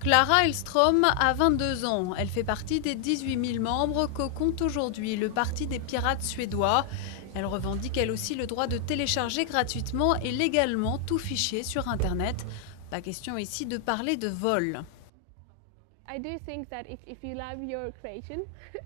Clara Hellström a 22 ans. Elle fait partie des 18 000 membres que compte aujourd'hui le Parti des pirates suédois. Elle revendique elle aussi le droit de télécharger gratuitement et légalement tout fichier sur Internet. Pas question ici de parler de vol.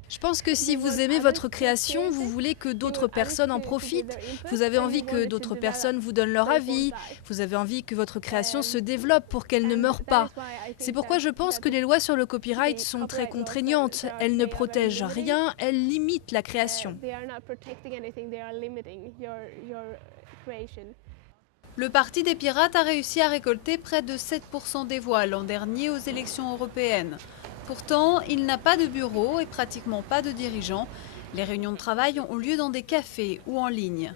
Je pense que si vous aimez votre création, vous voulez que d'autres personnes en profitent, vous avez envie que d'autres personnes vous donnent leur avis, vous avez envie que votre création se développe pour qu'elle ne meure pas. C'est pourquoi je pense que les lois sur le copyright sont très contraignantes. Elles ne protègent rien, elles limitent la création. Le Parti des pirates a réussi à récolter près de 7% des voix l'an dernier aux élections européennes. Pourtant, il n'a pas de bureau et pratiquement pas de dirigeants. Les réunions de travail ont lieu dans des cafés ou en ligne.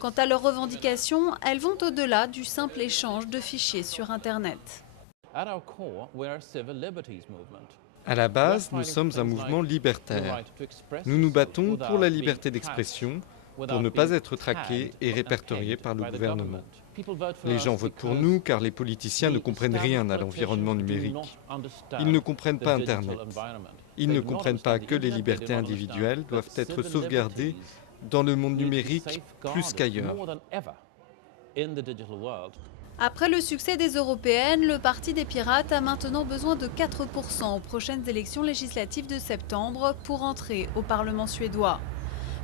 Quant à leurs revendications, elles vont au-delà du simple échange de fichiers sur Internet. À la base, nous sommes un mouvement libertaire. Nous nous battons pour la liberté d'expression, pour ne pas être traqués et répertoriés par le gouvernement. Les gens votent pour nous car les politiciens ne comprennent rien à l'environnement numérique. Ils ne comprennent pas Internet. Ils ne comprennent pas que les libertés individuelles doivent être sauvegardées dans le monde numérique plus qu'ailleurs. Après le succès des européennes, le Parti des pirates a maintenant besoin de 4% aux prochaines élections législatives de septembre pour entrer au Parlement suédois.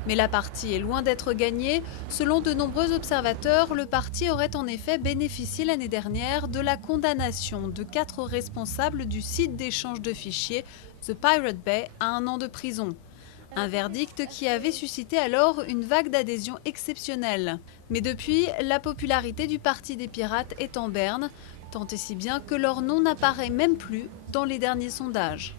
Mais la partie est loin d'être gagnée. Selon de nombreux observateurs, le parti aurait en effet bénéficié l'année dernière de la condamnation de 4 responsables du site d'échange de fichiers The Pirate Bay à 1 an de prison. Un verdict qui avait suscité alors une vague d'adhésion exceptionnelle. Mais depuis, la popularité du Parti des pirates est en berne, tant et si bien que leur nom n'apparaît même plus dans les derniers sondages.